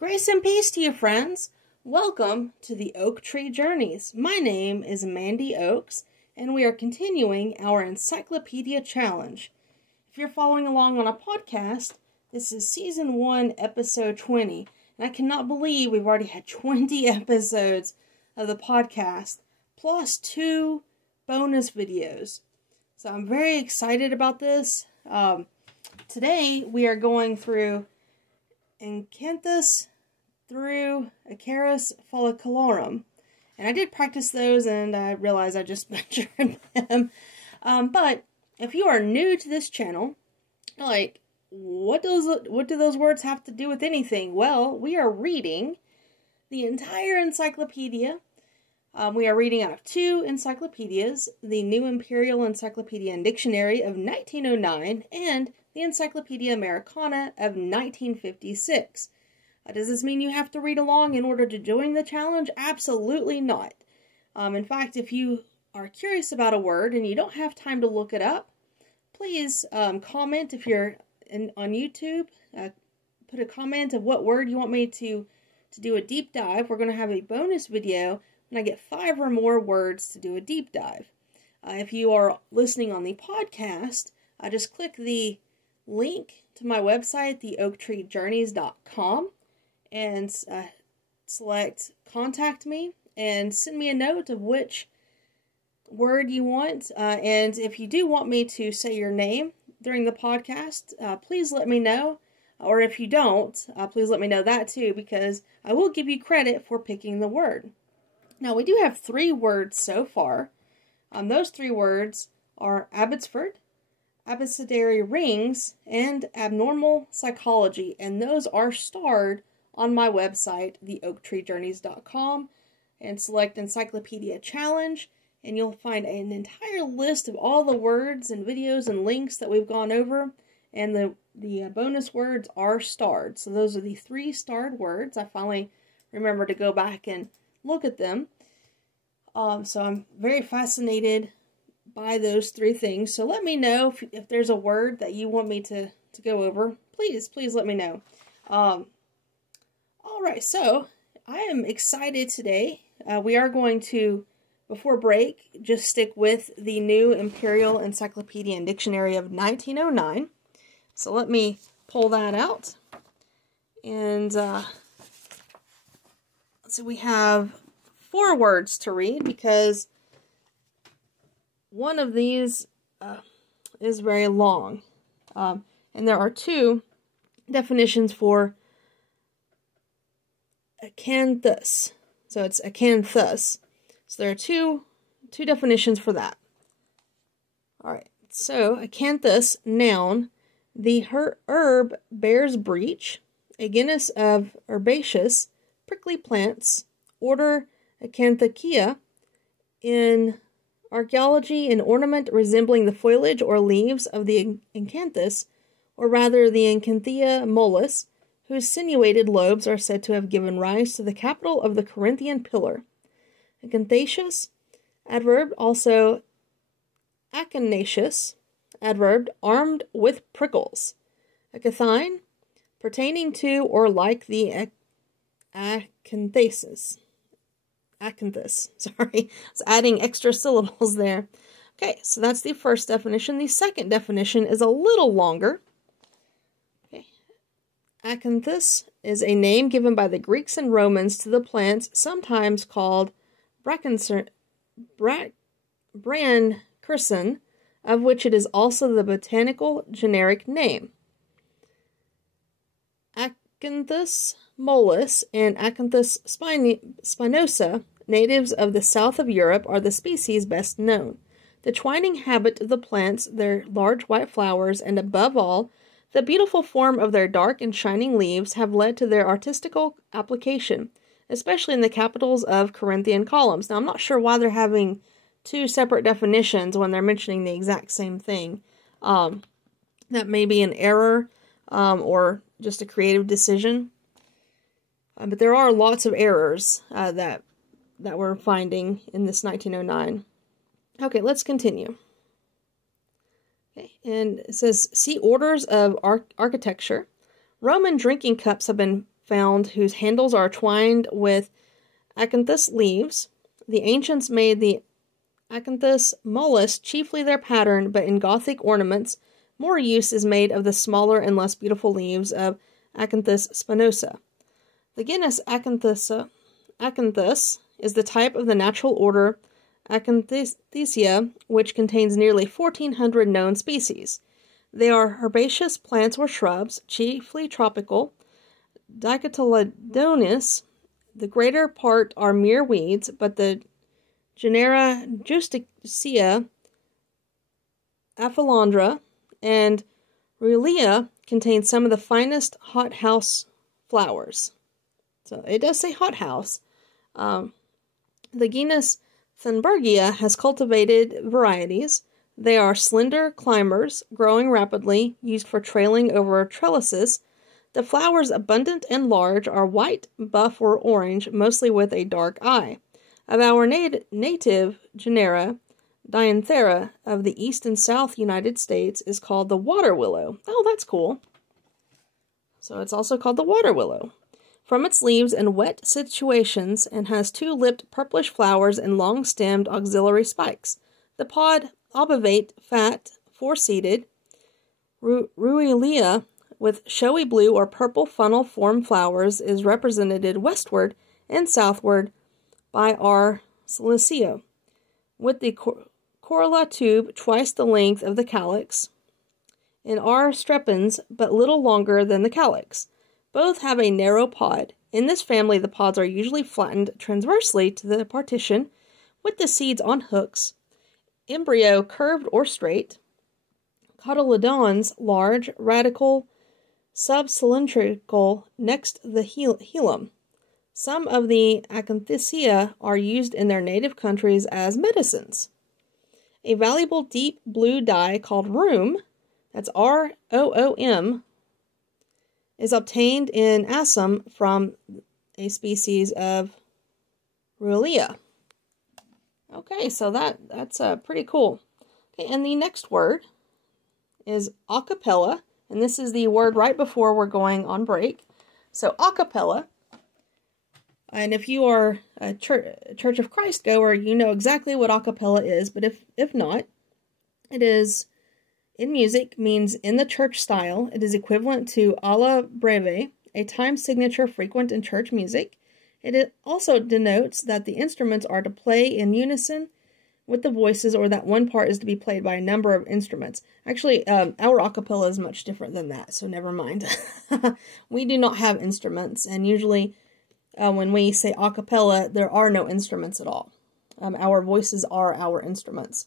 Grace and peace to you, friends. Welcome to the Oak Tree Journeys. My name is Mandy Oaks, and we are continuing our Encyclopedia Challenge. If you're following along on a podcast, this is Season 1, Episode 20, and I cannot believe we've already had 20 episodes of the podcast, plus 2 bonus videos. So I'm very excited about this. Today, we are going through Acanthus through Acarus follicularum. And I did practice those and I realized I just butchered them. But if you are new to this channel, like, what do those words have to do with anything? Well, we are reading the entire encyclopedia. We are reading out of 2 encyclopedias, the New Imperial Encyclopedia and Dictionary of 1909 and the Encyclopedia Americana of 1956. Does this mean you have to read along in order to join the challenge? Absolutely not. In fact, if you are curious about a word and you don't have time to look it up, please comment if you're on YouTube. Put a comment of what word you want me to do a deep dive. We're going to have a bonus video when I get 5 or more words to do a deep dive. If you are listening on the podcast, just click the link to my website, theoaktreejourneys.com, and select Contact Me, and send me a note of which word you want. And if you do want me to say your name during the podcast, please let me know. Or if you don't, please let me know that too, because I will give you credit for picking the word. Now, we do have 3 words so far. Those 3 words are Abbotsford, abecedary rings, and abnormal psychology, and those are starred on my website, theoaktreejourneys.com, and select Encyclopedia Challenge, and you'll find an entire list of all the words and videos and links that we've gone over, and the bonus words are starred. So those are the 3 starred words. I finally remember to go back and look at them. So I'm very fascinated by those 3 things. So let me know if there's a word that you want me to go over. Please let me know. Alright, so I am excited today. We are going to, before break, just stick with the New Imperial Encyclopedia and Dictionary of 1909. So let me pull that out. And so we have 4 words to read because one of these is very long. And there are 2 definitions for Acanthus. So it's Acanthus. So there are two definitions for that. Alright, so Acanthus, noun, the herb bears breech, a genus of herbaceous, prickly plants, order Acanthaceae, in archaeology, an ornament resembling the foliage or leaves of the acanthus, or rather the Acanthia mollis, whose sinuated lobes are said to have given rise to the capital of the Corinthian pillar. Acanthaceous, adverb, also acanaceous, adverb, armed with prickles. Acanthine, pertaining to or like the acanthus. Acanthus, sorry. It's adding extra syllables there. Okay, so that's the first definition. The second definition is a little longer. Okay. Acanthus is a name given by the Greeks and Romans to the plants, sometimes called brancusin, of which it is also the botanical generic name. Acanthus mollis and Acanthus spinosa, natives of the south of Europe, are the species best known. The twining habit of the plants, their large white flowers, and above all, the beautiful form of their dark and shining leaves have led to their artistical application, especially in the capitals of Corinthian columns. Now, I'm not sure why they're having 2 separate definitions when they're mentioning the exact same thing. That may be an error or just a creative decision. But there are lots of errors that we're finding in this 1909. Okay, let's continue. Okay, and it says, see orders of architecture. Roman drinking cups have been found whose handles are twined with acanthus leaves. The ancients made the acanthus mollis chiefly their pattern, but in Gothic ornaments, more use is made of the smaller and less beautiful leaves of Acanthus spinosa. The genus Acanthus is the type of the natural order Acanthusia, which contains nearly 1,400 known species. They are herbaceous plants or shrubs, chiefly tropical, dicotyledonous. The greater part are mere weeds, but the genera Justicia, Aphilandra, and Ruellia contain some of the finest hothouse flowers. So it does say hothouse. The genus Thunbergia has cultivated varieties. They are slender climbers, growing rapidly, used for trailing over trellises. The flowers, abundant and large, are white, buff, or orange, mostly with a dark eye. Of our native genera, Dianthera of the east and south United States is called the water willow. Oh, that's cool. So it's also called the water willow. From its leaves in wet situations and has two-lipped purplish flowers and long-stemmed auxiliary spikes. The pod, obovate, fat, four-seeded, Ruellia with showy blue or purple funnel-formed flowers is represented westward and southward by R. silicio, with the corolla tube twice the length of the calyx, and R. strepens but little longer than the calyx. Both have a narrow pod. In this family, the pods are usually flattened transversely to the partition, with the seeds on hooks, embryo curved or straight, cotyledons large, radical, subcylindrical next the hilum. Some of the Acanthusia are used in their native countries as medicines. A valuable deep blue dye called rheum, that's R-O-O-M, is obtained in Assam from a species of Ruellia. Okay, so that's pretty cool. Okay, and the next word is acapella, and this is the word right before we're going on break. So acapella, and if you are a Church of Christ goer, you know exactly what acapella is, but if not, it is in music, means in the church style. It is equivalent to alla breve, a time signature frequent in church music. It also denotes that the instruments are to play in unison with the voices, or that one part is to be played by a number of instruments. Actually, our a cappella is much different than that, so never mind. We do not have instruments, and usually when we say a cappella, there are no instruments at all. Our voices are our instruments.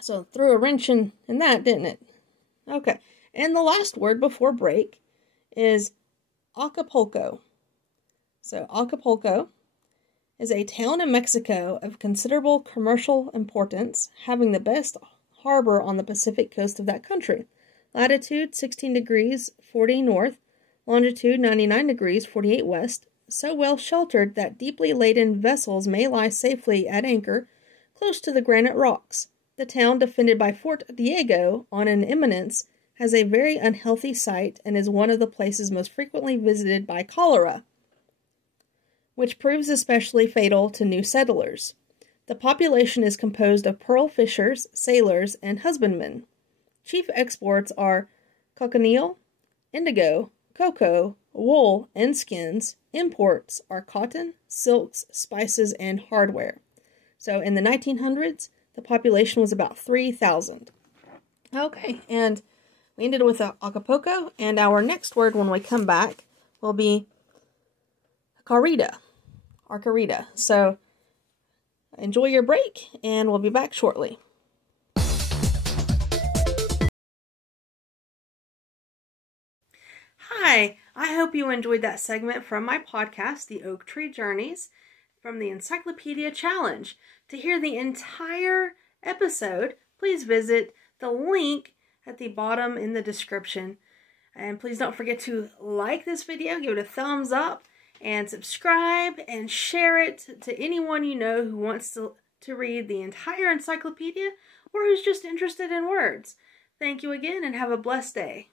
So threw a wrench in that, didn't it? Okay, and the last word before break is Acapulco. So Acapulco is a town in Mexico of considerable commercial importance, having the best harbor on the Pacific coast of that country. Latitude 16 degrees 40 north, longitude 99 degrees 48 west, so well sheltered that deeply laden vessels may lie safely at anchor close to the granite rocks. The town, defended by Fort Diego on an eminence, has a very unhealthy site and is one of the places most frequently visited by cholera, which proves especially fatal to new settlers. The population is composed of pearl fishers, sailors, and husbandmen. Chief exports are cochineal, indigo, cocoa, wool, and skins. Imports are cotton, silks, spices, and hardware. So in the 1900s, the population was about 3,000. Okay, and we ended with Acapulco, and our next word when we come back will be Arcarita. So enjoy your break, and we'll be back shortly. Hi, I hope you enjoyed that segment from my podcast, The Oak Tree Journeys, from the Encyclopedia Challenge. To hear the entire episode, please visit the link at the bottom in the description. And please don't forget to like this video, give it a thumbs up, and subscribe and share it to anyone you know who wants to read the entire encyclopedia or who's just interested in words. Thank you again and have a blessed day.